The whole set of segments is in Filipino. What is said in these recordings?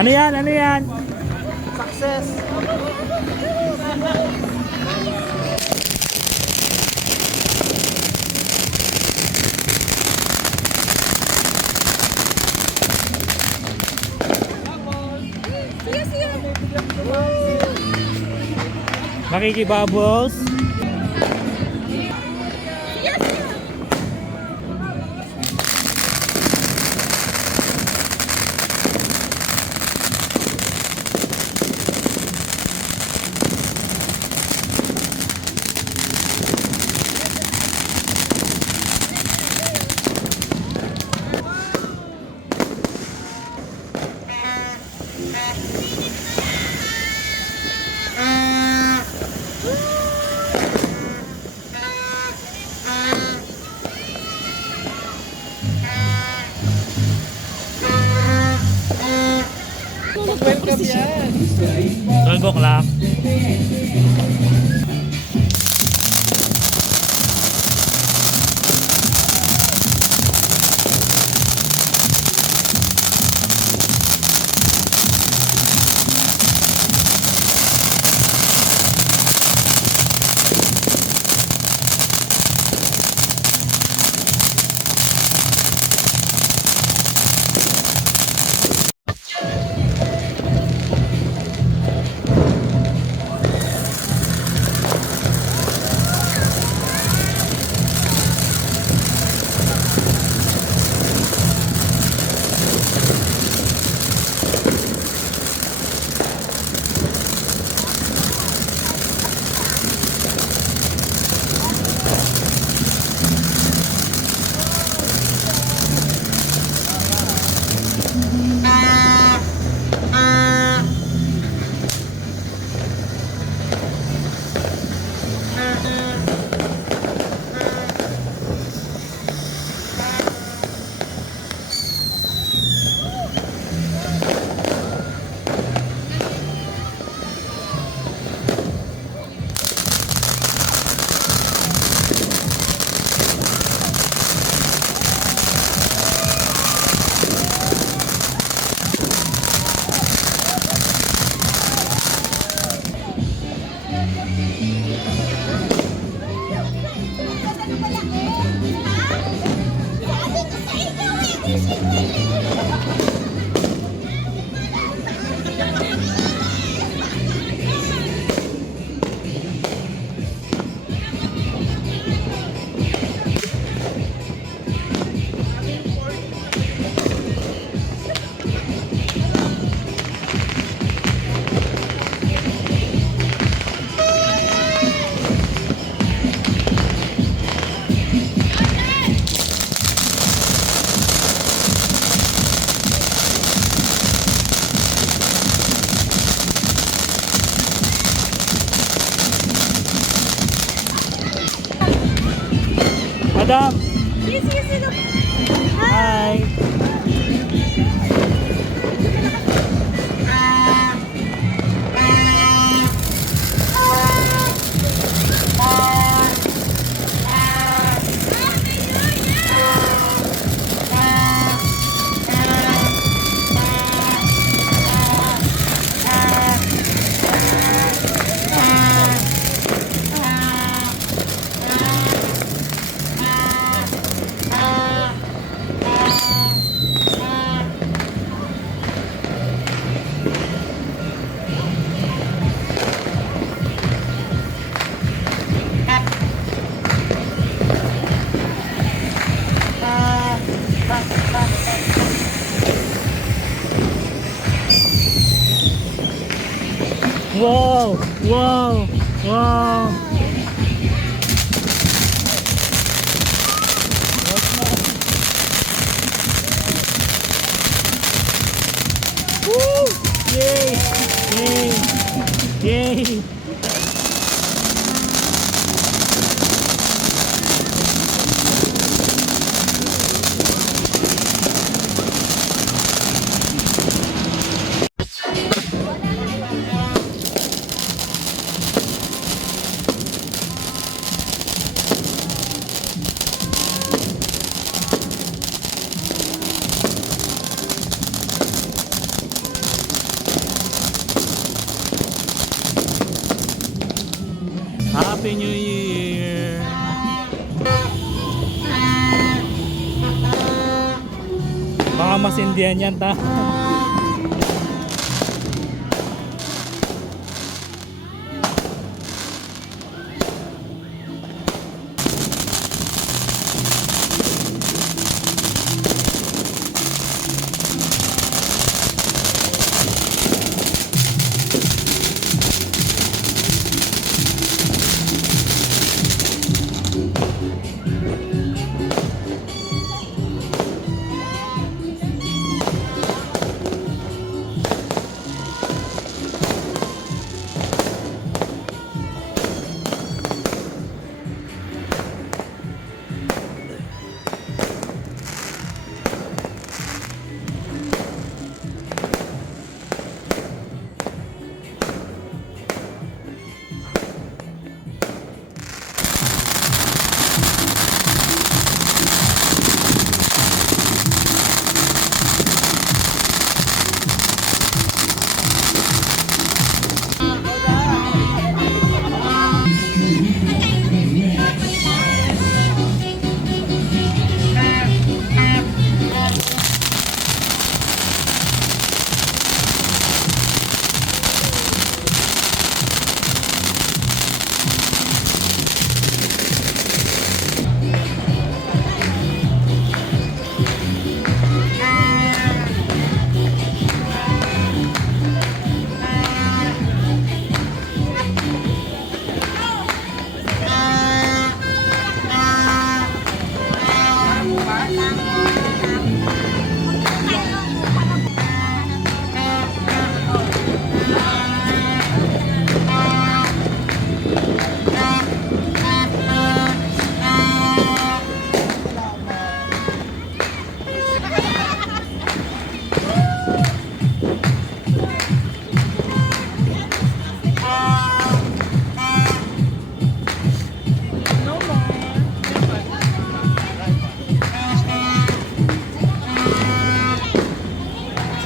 Ano yan? Ano yan? Success. Makikibubbles. Welcome yan. 12 o'clock. Madam. Yes, yes, yes. Hi. Wow! Wow! Wow! Woo! Yay! Yay! Yay! Happy New Year! Baka masindihan yan ta.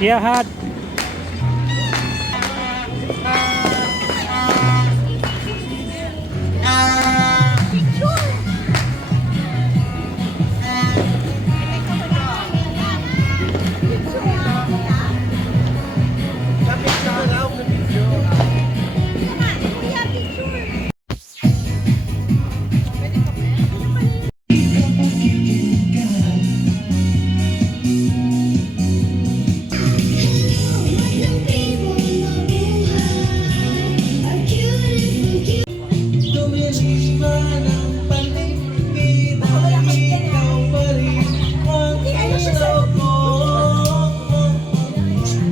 Siyahat.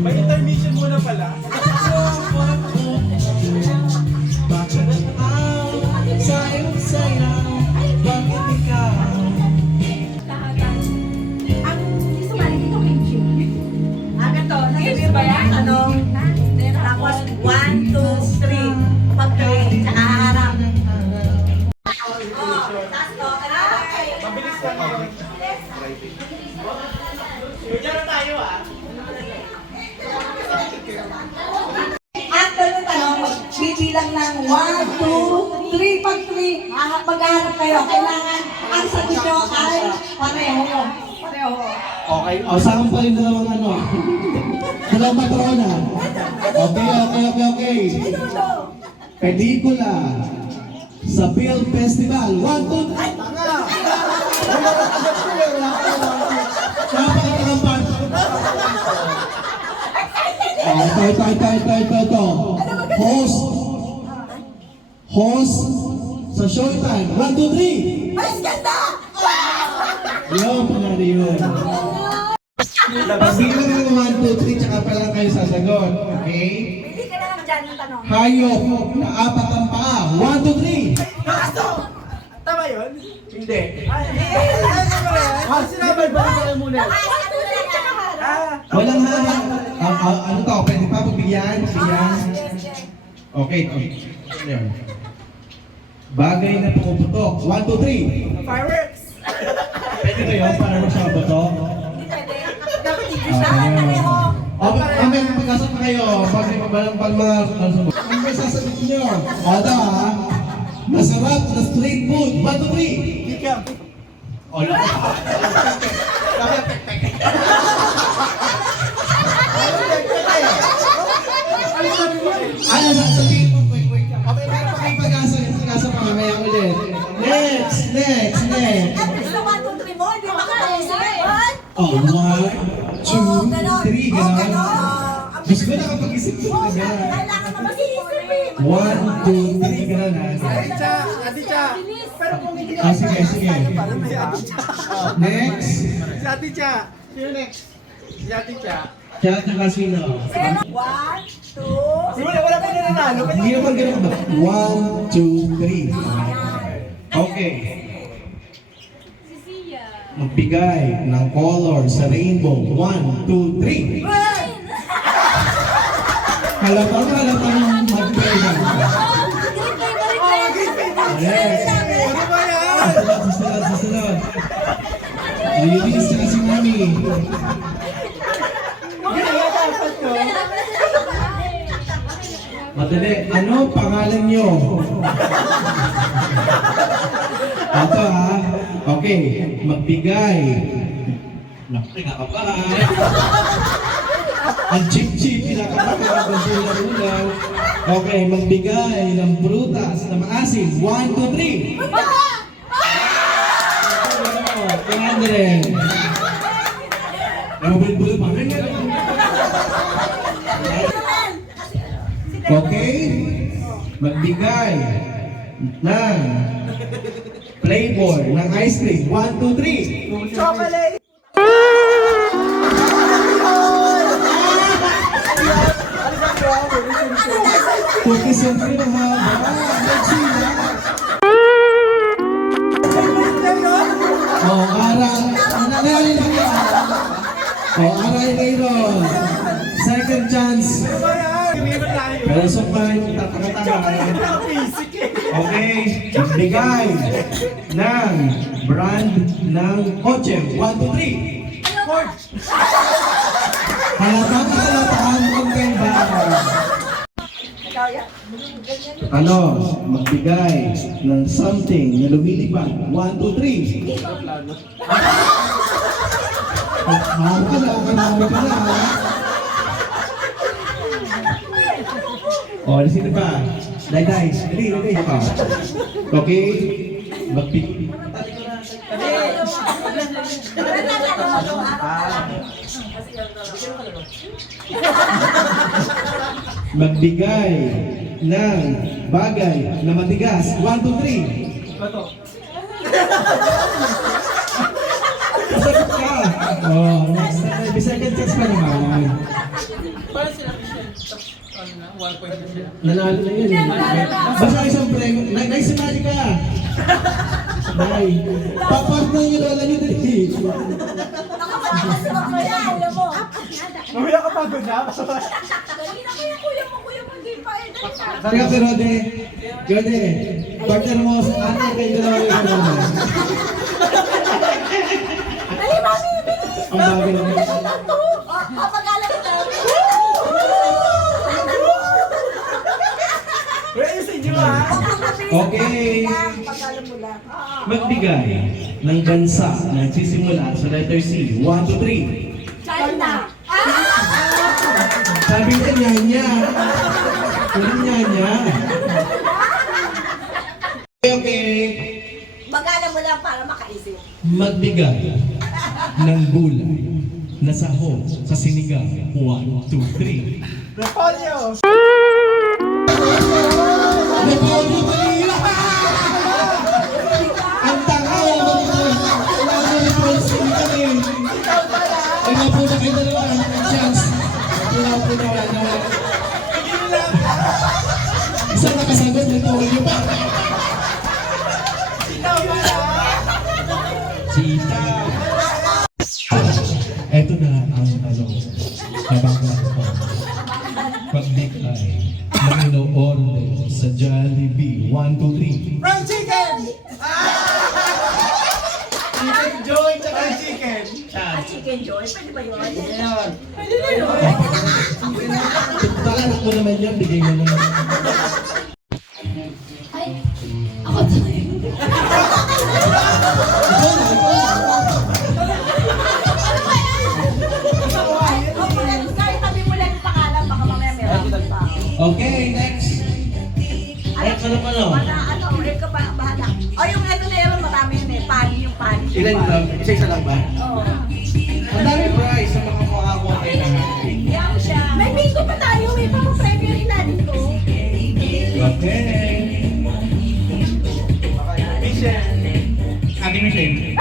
May intermission muna pala. Tanong, tapos 1, 2, 3, pag-play, tsaka harap. Mabilis lang yun. Diyan na tayo ah. After ng tanong, bibilang ng 1, 2, 3, pag-play, maghaharap kayo. Kailangan ang sagot nyo ay pareho. Pareho. Okay, saan pa rin dalawang ano? Dalawang patrona. Okay. Pelikula sa Film Festival. 1, 2, 3. Napakatampan. Ito. Host sa Showtime. 1, 2, 3. Mas ganda! Yun, panari yun. Pagbilang ng 1, 2, 3, tsaka pa lang kayo sasagot. Okay? Hindi ka lang dyan yung tanong. Hayop na apat ang paa. 1, 2, 3. Tama yun? Hindi. Sinabay ba tayo muna? Walang harap. Ano to? Pwede pa pagbigyan? Okay. Ano yun? Bagay na pumuputok. 1, 2, 3. Fireworks! Pwede na yun para magsabato? Hindi pwede. Dapat Okay. i-gustahan pareho. May pagkasap na kayo. Pag mga ano may sasagot nyo. O ito ha. masarap na street food. 1, 2, 3. Ikaw. O, lang. Ano, sasabihin mo, wait. Okay, meron pa kayong pag-asa pa mamaya ulit. Next. Gusto 1, 2, 3 mo, hindi makaisip. Oh, 1, 2, 3, Oh, gano'n. ganon. Gusto ko nakapag-isip ko na gano'n. Kailangan mo mag-iisip eh. 1, 2, 3, gano'n na. Ate Cha. Pero kung hindi Ah, sige. si Ate Cha. Next. Si Ate Cha. Sino next? Si Ate Cha. Kaya at saka sino? 1, 2, Wala pa niya nanalo. Hindi naman gano'n ba? 1, 2, 3. Okay. Magbigay ng color sa rainbow. 1, 2, 3. Halatang ng mag-pray. Yes. Ano ba yan? Susunod. Lilis na si Mami. Dapat ko. Madali, ano pangalan nyo? Ito ha. Okay, magbigay. Naku, kinakabahan. Ang chip-chip, kinakabahan. Ang okay, magbigay ng prutas na maasim. 1, 2, 3. Tingnan. Nabulit-bulit pa. Okay? Magbigay ng flavor ng ice cream. 1, 2, 3. Chocolate. Cookies and cream na haba. Nagsila. Oh, aral. Nangyari lang yan. Oh, aral ngayon. Second chance. Pero so far, tataka-taka. Basic eh. Okay, bigay ng brand ng kotse. 1, 2, 3. Halatang kung kayo ba? Ano, magbigay ng something na lumilipad. 1, 2, 3. Hawak ka na. O, sino pa? Dali. Pa. Okay? Magbigay ng bagay na matigas. 1, 2, 3. Bato. Sagot ka. Oh, next. May second chance pa naman. Nanalo na yun. Basta isang premyo. Nagsimali ka. Bye. Papas na yung lola niyo din. Nakapagpapas mo kaya, alam mo. Mamaya ka pagod na. Dali na kaya kuya mo, hindi pa eh. Dali na. Teka, pero Rode, partner mo sa ate kayo dalawa yung lola. Dali, mami, bilis. Ang bagay naman. Papagalan ko namin. Ayusin niyo ha. Okay. Pagalan mo lang. Magbigay ng bansa na nagsisimula sa letter C. 1, 2, 3. China. Sabi ka niya. Okay. Pagalan mo lang para makaisip. Magbigay ng gulay na sahog sa sinigang. 1, 2, 3. Repolyo. Repolyo Maria! Ang tanga! Wala na repolyo kami. Ay nga po na kayo dalawa. Ang chance. Wala na. Isa nakasagot, repolyo pa. Sita. Eto na ang nabangga ko. Pagbigay ng ino-order sa Jollibee. 1, 2, 3. Fried chicken. Chicken Joy tsaka chicken. Chicken Joy, pwede ba yun? Ayun. Pwede na yun. Takalak mo naman yan, bigay mo naman. Ay, Okay, next. Next, ano? Ikaw ba, bahala. O yung ano na yun, marami yun eh. Pani yung pani. Ilan lang? Isa-isa lang ba? Oo. Ang dami prize sa mga makakakuha kayo na. May bingo pa tayo eh. Papa-premyo rin natin to. Okay. Ate Michelle.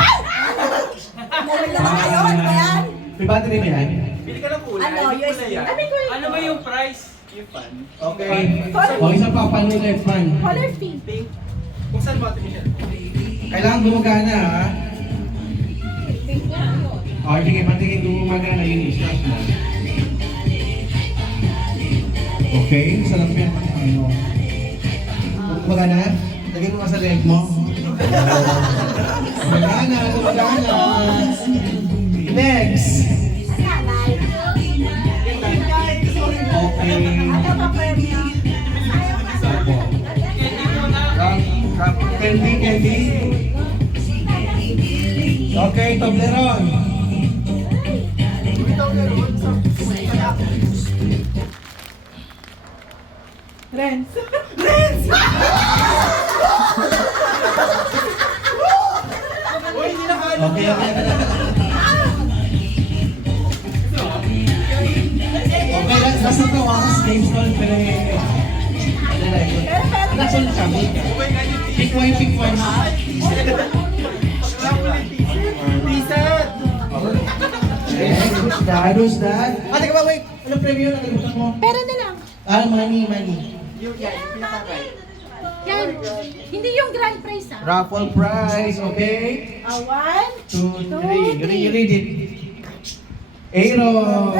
Umuwi naman kayo. Ano ba yan? May battery ba yan? Pili ka ng kulay. Ano, USB. Sabi ko Ano ba yung price? Yung fan. Okay. O, isa pa, paano yung left fan? color fee. Pink. Kung saan ba ito, Michelle? Kailangan gumagana, ha? O, sige, patingin gumagana yun, start na. Okay, sarap yan. Ano? Gumagana? Lagyan mo ka sa leg mo. Gumagana, gumagana. Next. Nanay. Okay. Ano pa premyo? Candy. Okay, Toblerone. Okay. Okay, basta ito, games call, pero Nasaan na kami? Pick one. T-shirt! Who's that? Ate ka ba, wait! Anong premyo na nalimutan mo? Pera na lang. Money. Yung pinakakay. Yan. Hindi yung grand prize ah. Raffle prize, okay? 1, 2, 3. You read it. Aaron!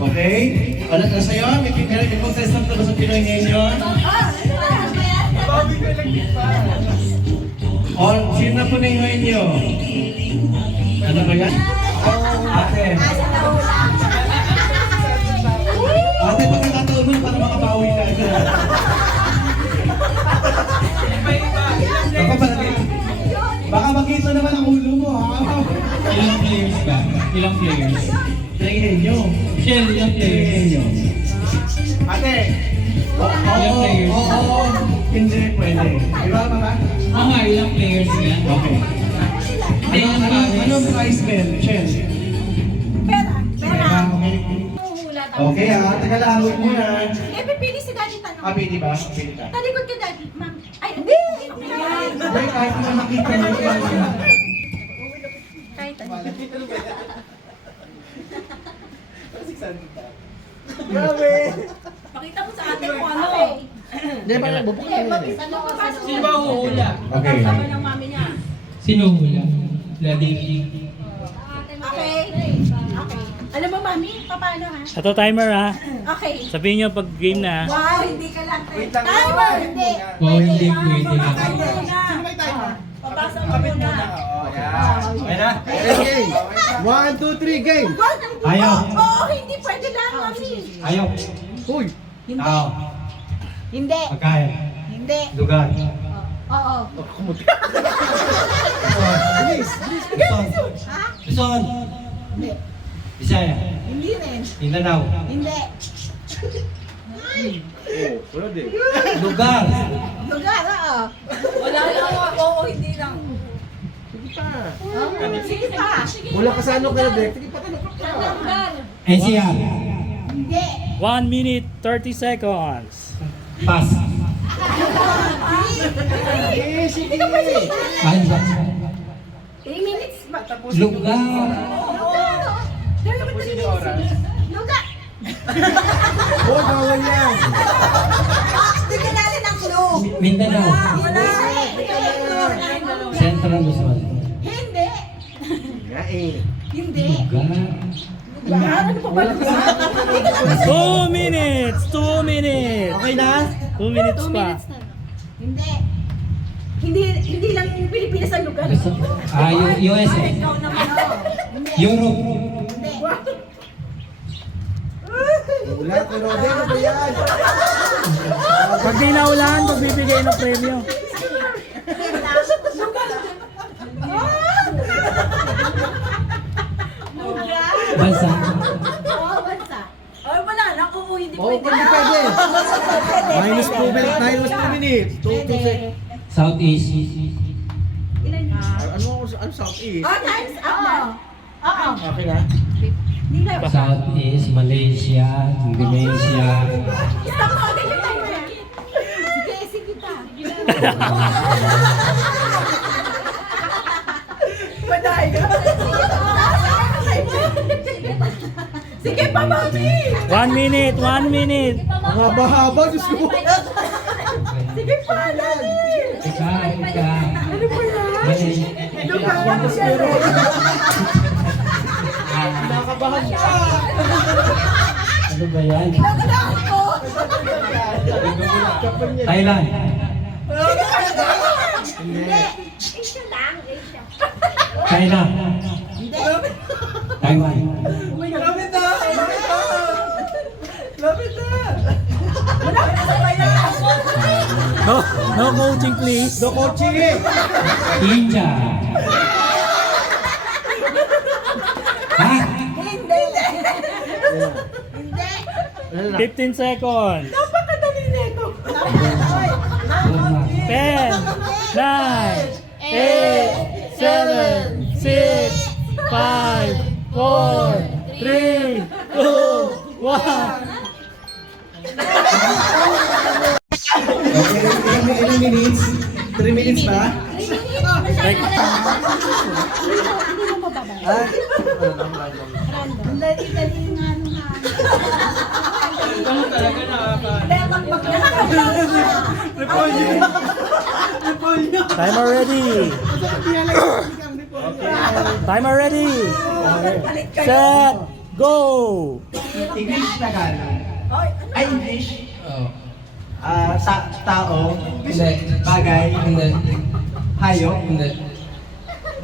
Okay? Ano na sa'yo? May contestant na ba sa Pinoy ngayon? Bawi ko lang din pa. On, sino na po na yung ngayon nyo? Ano ba yan? Ate. Ate, pagkakataon mo para makabawi ka. Baka makita naman ang ulo mo, ha? Ilang players ba? Ilang players? Tingin nyo. Michelle, ilang players? Tingin nyo. Ate! Ilang players? Oo. Hindi pwede. Di ba, mama? Mga ilang players nga? Okay. Anong price men, Michelle? Pera. Okay. Hula tayo. Okay, ha? Taga lang, huwag mo yan. Eh, pipili si Daddy tanong. Pili ba? Pili ka. Talikod ka, Daddy. Ma'am. Ay, hindi. Hindi, kahit na makita mo yan. Kahit ano. Grabe! Pakita mo sa ate kung ano. Hindi, parang bubuksan mo yan eh. Sino ba huhula? Okay. ng mami niya. Sino hula? Daddy. Okay. Alam mo, mami, paano ha? Ito timer ha. Okay. Sabihin nyo pag game na. Wow, hindi ka lang. Wait lang. Timer! Hindi. Wow, hindi pwede. Sino may timer? Papasa mo Kapit muna. muna. Oo, yan. Okay na? Game! 1, 2, 3, game! Ayaw. Oo, hindi pwede lang, mami. Ayaw. Uy! Hindi. Tao. Hindi. Pagkain. Hindi. Lugar. Oo. Bilis! Luzon. Ha? Luzon. Hindi. Bisaya. Hindi rin. Mindanao. Hindi. Oh, pwede. Lugar. Lugar, oo. Wala lang ako. Oo, hindi lang. Sige pa. Sige pa. Mula ka sa ano ka na, Dek? Sige pa, tanong ka pa. Lugar. NCR. Hindi. 1 minute 30 seconds. Pass. Eh, sige! Hindi ka pwede. Ano ba? 3 minutes. Lugar. Tapusin yung oras. Lugar. Oh, bawal yan! Bigyan natin ang clue. Mindanao. Wala. Central Luzon. Hindi. Nga eh. Hindi. Lugar. Lugar? Ano pa ba? 2 minutes! 2 minutes! Okay na? 2 minutes pa. Hindi. Hindi lang Pilipinas ang lugar. USA. Ikaw naman. Hindi. Europe. Hindi. Wala ka, Rode. Ano ba yan? Pag di naulan, magbibigay ng premyo. Lugar. Bansa. Ay, wala na. Kung hindi Oo, hindi pwede. Minus 2 minutes. 2 Southeast. Ano Southeast? Oh, time's up na. Oo. Okay na? Hindi na. Southeast, Malaysia, Indonesia. Stop mo. Hindi na. Sige, sige pa. Paday ka. Sige pa, mami. 1 minute, 1 minute. Ang haba-haba, Diyos ko. Sige pa, dali. Ika. Ano po yan? Lugawan siya. Nakabahan siya. Ano ba yan? Nagalaw ko. Thailand. Hindi. Asia lang, Asia. China. Taiwan. Lapit na! Lapit na! Wala ka na sa bayan. No coaching please. No coaching! India. Ha? Hindi. Hindi. 15 seconds. Napakadali nito. 10, 9, 8, 7, 6, 5, 4, 3, 2, 1. Okay, ilang minutes? 3 minutes ba? Ang dali-dali nga nga. Ikaw talaga Timer ready. Timer ready. Set. Go. English na gano'n. Ay, English? Oh. Tao, Hindi. bagay, Hindi. hayop, Hindi.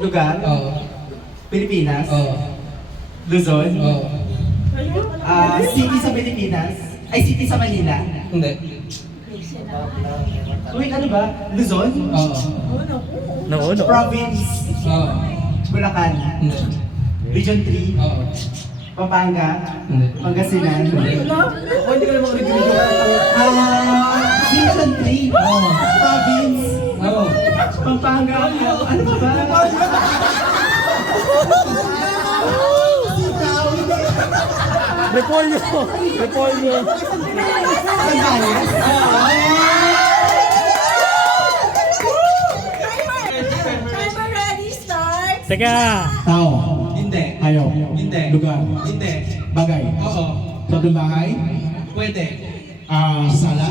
lugar, Oh. Pilipinas, Oh. Luzon, Oh. city sa Pilipinas, ay city sa Manila. Hindi. Wait, ano ba? Luzon? Oh. No. Province, Oh. Bulacan, Hindi. Region 3, Oh. Pampanga, Hindi. Pangasinan. Hindi. Oh, hindi ko naman region. Region 3, Oh. Province, Oh. Pampanga, ano ba? Repolyo. Repolyo. Timer ready, start. Teka. Tao. Hindi. Hayop. Hindi. Lugar. Hindi. Bagay. Oo. Sa bahay. Pwede. Sala.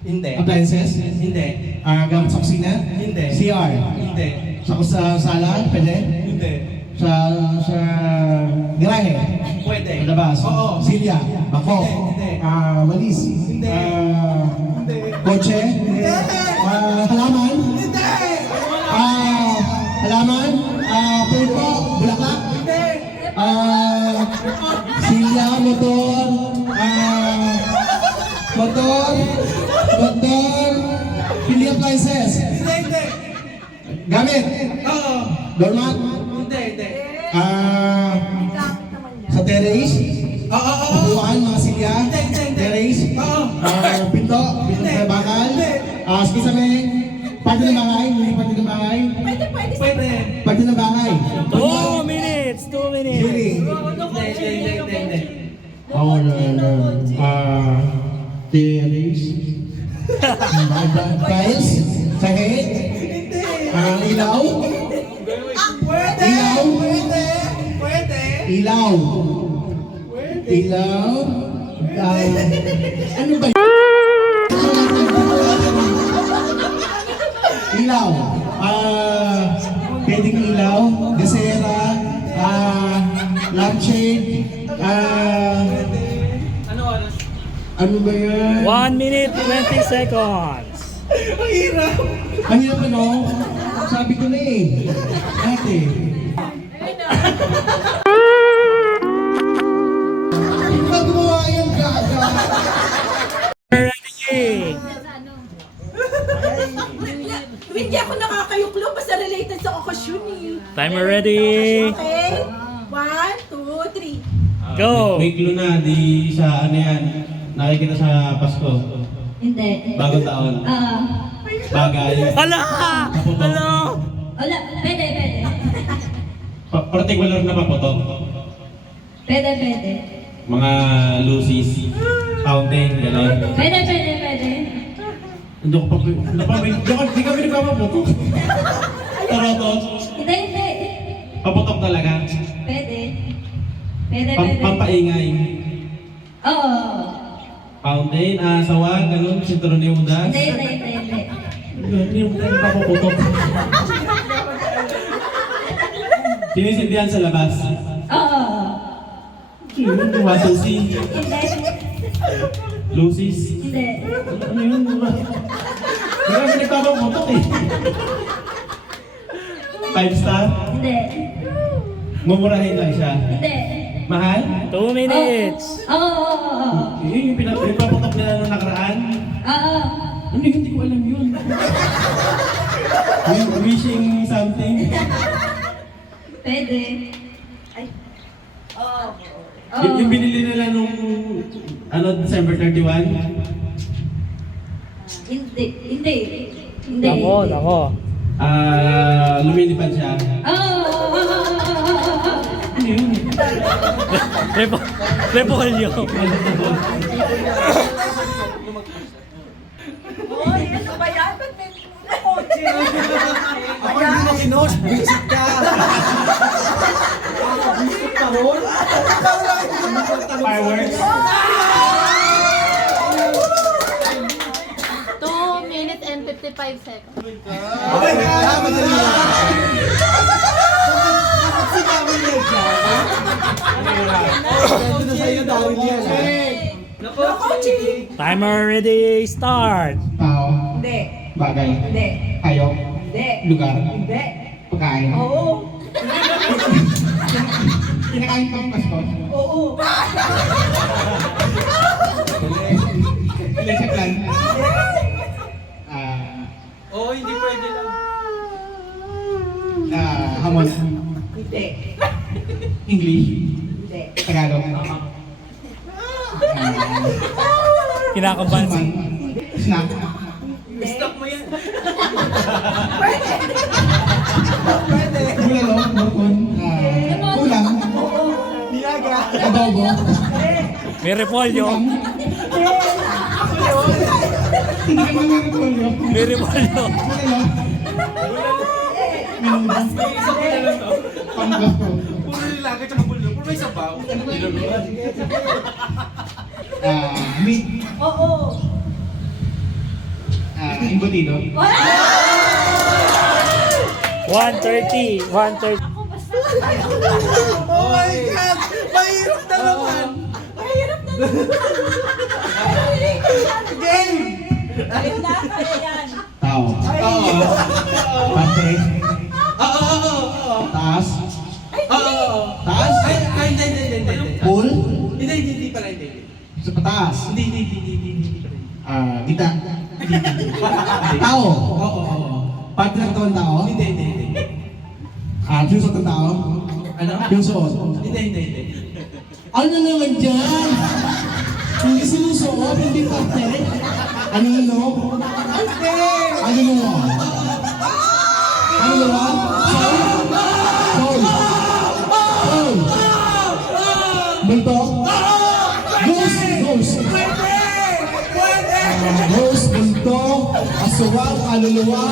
Hindi. Appliances. Hindi. Gamit sa kusina. Hindi. CR. Hindi. Sa sala. Pwede. Hindi. Sa garahe. Pwede. Sa labas. Oo. Silya. Bako. Hindi. Walis. Hindi. Kotse. Halaman. Hindi. Halaman. Pulpo. Bulaklak. Hindi. Silya. Motor. Motor. Pili appliances. Hindi. Gamit. Oo. Doormat. Hindi. Hindi. Sa terrace. Oo. Upuan, mga silya. Hindi. Terrace. Oo. Pinto. Pinto sa bakal. Sige sa may. Parte ng bahay. Hindi parte ng bahay. Pwede. Parte ng bahay. 2 minutes. 2 minutes. Ceiling. Hindi. Terrace. Tiles. Sahig. Ilaw. Pwede. Ilaw. Pwede. Ilaw. Ilaw. Ano ba yun? Ilaw. Pwedeng ilaw. Gasera. Lampshade. Ano oras? Ano ba yan? 1 minute, 20 seconds. Ang hirap. Ang hirap ano? Sabi ko na eh. Ate. Pag gumawa yung gaga. Ready. Hindi ako nakakayuklo basta related sa okasyon eh. Timer ready. Okay? 1, 2, 3. Go! May clue na, di sa ano yan. Nakikita sa Pasko. Hindi. Bagong taon. Bagay. Hala! Hala! Wala, pwede. Particular na paputok. Pwede. Mga lucis. Fountain, gano'n. Pwede. Hindi ko pa, di kami nagpapaputok. Tarotot. Hindi. Paputok talaga. Pwede. Pampaingay. Oo. Fountain, sawa, gano'n, sinturon ni Udas. Hindi. Hindi yung papaputok. Sinisindihan sa labas. Oo. Wasusi. Hindi. Lucis. Hindi. Ano yun? Hindi kami nagpapaputok eh. 5 star? Hindi. Mumurahin lang siya. Hindi. Mahal? 2 minutes. Oo. Yung pinagpapatok nila nung nakaraan? Oo. Hindi ko alam yun. Wishing something. Pwede. Yung binili nila nung December 31? Hindi. Nako. Lumilipad siya. Oo. Ano yun? Repolyo. Hoy, ano ba yan? Ba't may kotse? Ako hindi na kinos, visit ka. Visit ka ron? Fireworks? 2 minutes and 55 seconds. Madali lang. Bakit sinabi niya siya? Ito na sa'yo, Darwin yan. Timer ready, start. Tao. Hindi. Bagay. Hindi. Hayop. Hindi. Lugar. Hindi. Pagkain. Oo. Kinakain pang Pasko. Oo. Lesson plan. Oo, hindi pwede lang. Hamon. Hindi. English. Hindi. Tagalog. Kinakabahan si... Snack. Stop mo yan. Bulalo. Burkon. Ulam. Nilaga. Adobo. May repolyo. Hindi ka naman repolyo. May repolyo. Bulalo. May isa ko na lang to. Panggapo. Puro nilaga tsaka bulalo. Puro may sabaw. Meat. Oo. Embutido. 1:30. 1:30. Oh my God! Mahirap na naman! Game! Ayun na, kaya yan. Tao. Parte. Taas. Taas. Hindi. Pool. Hindi pala, hindi. Sa pataas. Hindi. Gita. Tao. Oo. Parte ng katawan tao. Hindi. Yung suot ng tao. Ano? Yung suot. Hindi. Ano naman dyan? Hindi sinusuot, hindi parte. Ano yun, no? Ano yun, no? Ano yun, no? Soul. Multo? Ghost. Ghost, multo, aswang, kaluluwa.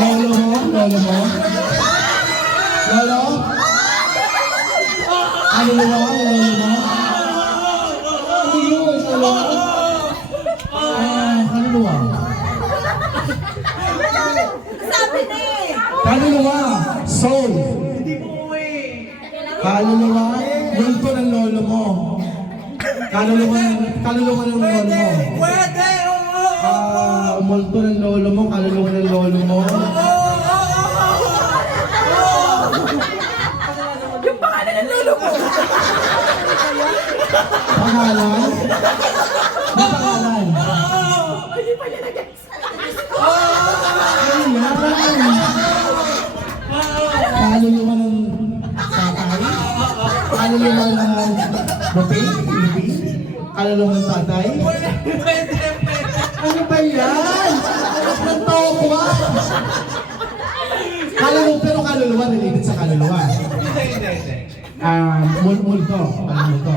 Lolo mo? Lolo? Kaluluwa? Lolo mo? Ano yun? Lolo? Kaluluwa. Sabi na eh. Kaluluwa. Soul. Kaluluwa. Multo ng lolo mo. Kaluluwa ng lolo mo. Pwede! Multo ng lolo mo. Kaluluwa ng lolo mo. Yung pangalan ng lolo ko. Pangalan? May pangalan? Hindi pa niya nag-gets. Ayun yan. Kaluluwa ng Lupin? Kaluluwa ng tatay? Ano ba yan? Ang tokwa! Kaluluwa, pero kaluluwa, related sa kaluluwa. Hindi. Multo. Multo.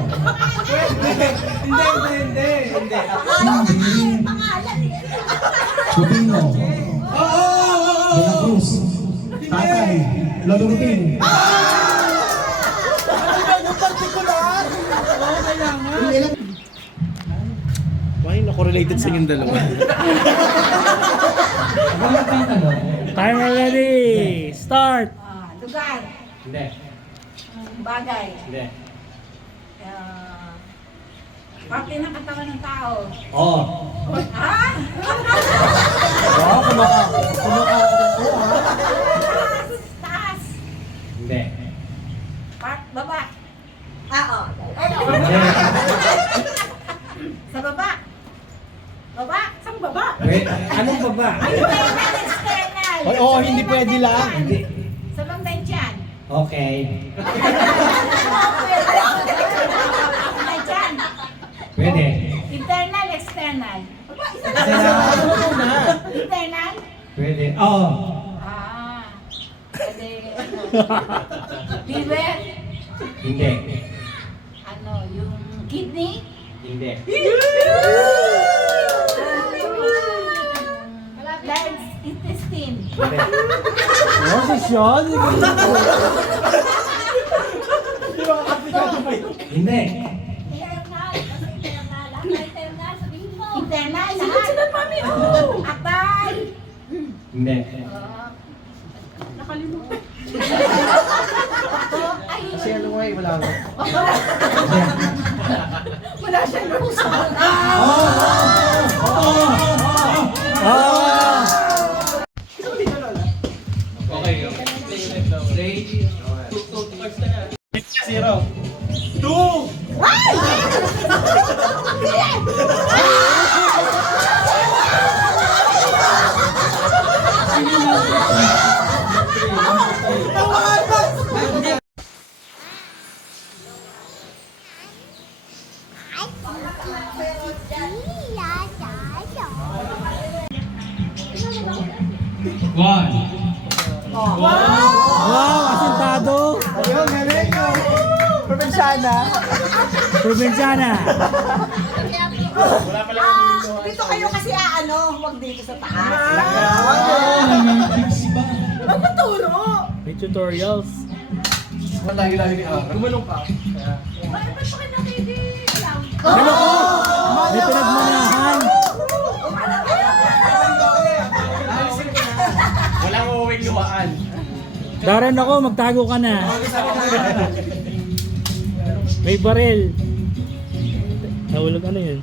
Hindi. Pangalan eh. Lupino. De la Cruz. Tatay. Lolo Lupin. Why nakorelated sa inyong dalawa? Timer ready. Start. Lugar. Hindi. Bagay. Hindi. Parte ng katawan ng tao. Oo. Ha? Taas. Hindi. Baba. Oo. Sa baba. Baba? Saan baba? Wait, anong baba? Internal, external. Oo, hindi pwede lang. Hindi. Sa bangday dyan. Okay. Bangday dyan. Pwede. Internal, external. Baba, isa Internal? Pwede. Oo. Ah. Pwede. Liver? Hindi. Ano, yung kidney? Hindi. Legs, intestine. Posisyon. Hindi. Internal, lahat. Mami, oh. Atay. Hindi. Nakalimutan. Ay, Kasi ano nga wala nga. wala siyang puso. Okay. Play. Two cards na yan. 0. 2! Wow, asintado. Ayun, galing ko. Provinciana. Provinciana. Dito kayo kasi huwag dito sa taas. Huwag maturo. May tutorials. Lahi-lahi ni Ara. Gumanong ka. Bakit pa kayo nakikilaw? Ano ko? May pinagmanahan. Walang uuwing luwaan. Daran ako, magtago ka na. May baril. Nahulog ano yun?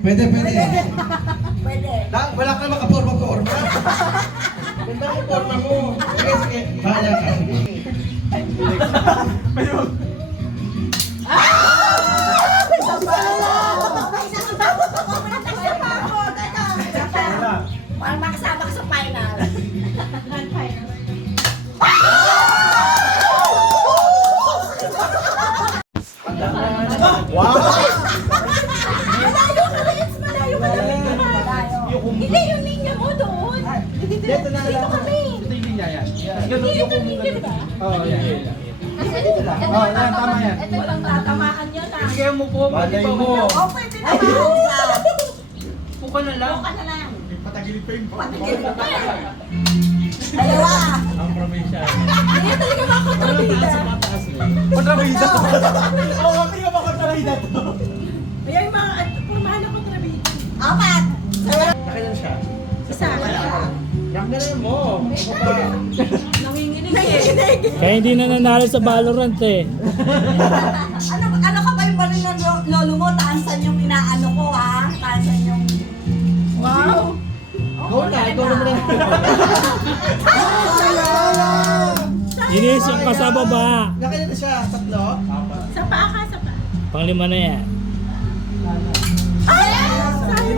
Pwede. Pwede. Wala ka makaporma-porma. Ganda ang porma mo. Sige. Kaya ka. Parang makasama ka sa final. Grand final. Wow! Malayo ka rin! Malayo ka rin! Hindi, yung linya mo doon. Dito kami. Ito yung linya yan. Hindi, ito linya, di ba? Oo, yan. Kasi ito lang. Oo, yan, tama yan. Ito lang tatamaan yun ah. Sige mo po. Malay mo. Oh, pwede naman. Puka na lang. Buka na lang. Patagilid pa yung Patigil mo pa. Dalawa. Ang probinsya. Hindi talaga makontrabida. Kontrabida. Oo, hindi ka ba kontrabida to? Ayan yung mga, purmahan ako trabi. Apat. Nakailan siya? Isa. Yak na lang mo. Nanginginig eh. Kaya hindi na nanalo sa Valorant eh. Ano ka ba yung baril ng lolo mo? Taansan yung inaano ko ha? Taansan yung... Wow. Go na, ikaw naman ang... Inis yung kasababa. Nakailan na siya? Tatlo? Sa paa ka, sa paa. Panglima na yan. Ay! Ay,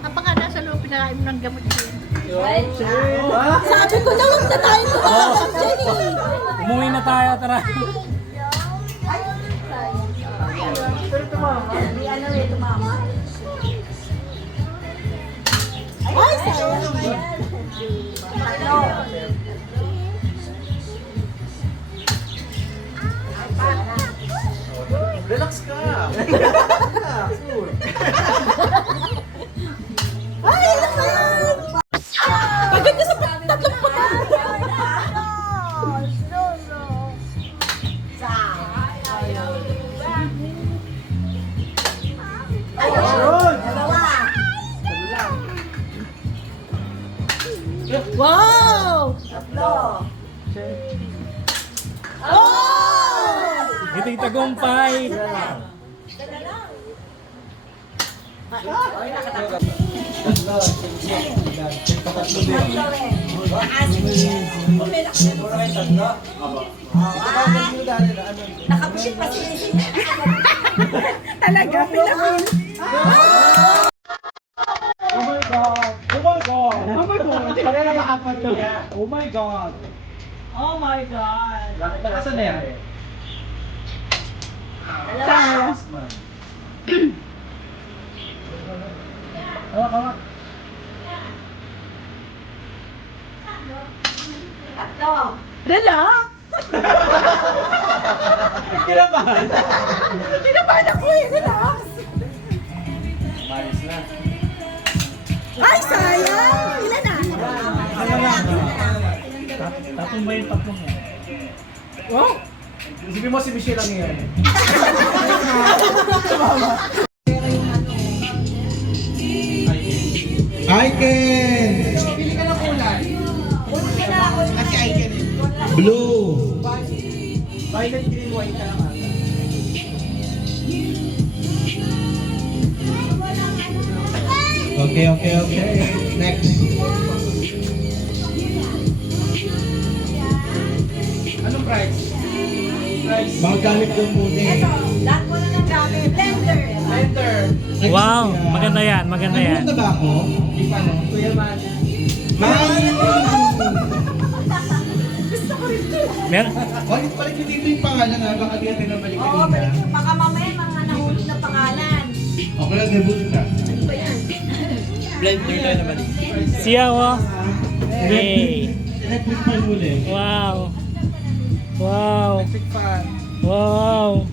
Kapag nasa loob, pinakain mo ng gamot din. Sabi ko na huwag na tayo tumawag dyan eh. Umuwi na tayo, tara. Hindi ano eh, tumama. Ay, sayang. Ano? Relax ka. Ay, naman! Pagod ka sa tatlong putok. Wow! Tatlo. Oh! Ito'y tagumpay. Nakapusit pa sinisip. Talaga, pinapil. Oh my God! Oh my God! Oh my God! Kaya nakakapat to. Oh my God! Oh my God! Nakasan na yan? Hawak, hawak. Tatlo. Relax! Kinabahan. Kinabahan ako eh, relax! Mayos na. Ay, sayang! Ilan na? Tapong ba yung tatlong yan? Wow! Isipin mo si Michelle lang yan. Icon! Blue! Violet, green, white ka lang ata. Okay. Next. Anong price? Price. Mga gamit ko muna eh. Ito, lahat mo na ng gamit. Blender. Enter. Wow, maganda yan, maganda yan. Nanood na ba ako? Di pa no? Kuya Man. Meron? Wait, balik nyo dito yung pangalan ha. Baka di natin nabalik Oo, kanina. balik mo. Baka mamaya mga nahulog na pangalan. Okay lang, debut ka. Blender na naman. Siya, oh. Yay. Electric fan muli. Wow. Wow. Electric fan. Wow.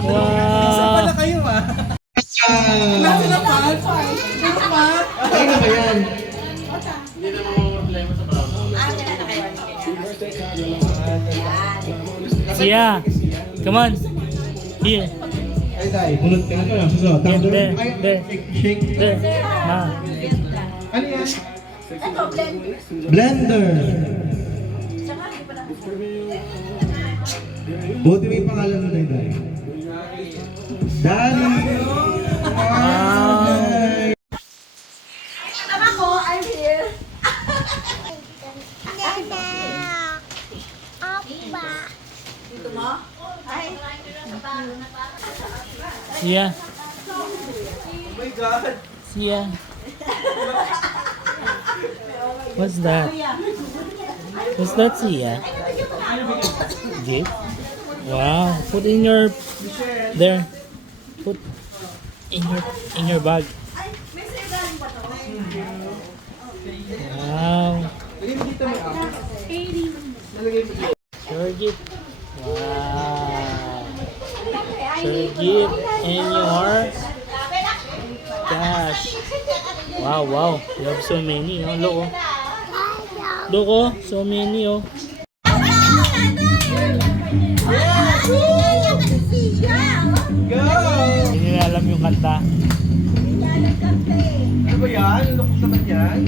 Saan pala Wow. kayo ah? Ah! Sila fan? Sino fan? Ay na ba yan? Ah, kailan na kayo? Siya. Come on. Here. Ay, tayo. Bunod ka na. Susunod. Thunder. There, Ay, there. shake. There. Ma. Ano yan? Ito, blender. Blender. Saka, di pala. Buti may pangalan mo na yun. Daddy. Hi. Tama ko, I'm here. Dito mo? Ay. Siya. Oh my God. Siya. What's that? What's that, Siya? Gift? Wow. Put in your... There. Put in your bag. May sa'yo ba to? Wow. Lagay mo dito may ako. Nalagay mo dito. Sure gift. Wow. Sure gift in your gosh. Wow, wow. You have so many. Oh, look, oh. Look, oh. So many, oh. Go! Hindi nila alam yung kanta. Ano ba yan? Lulukot naman yan?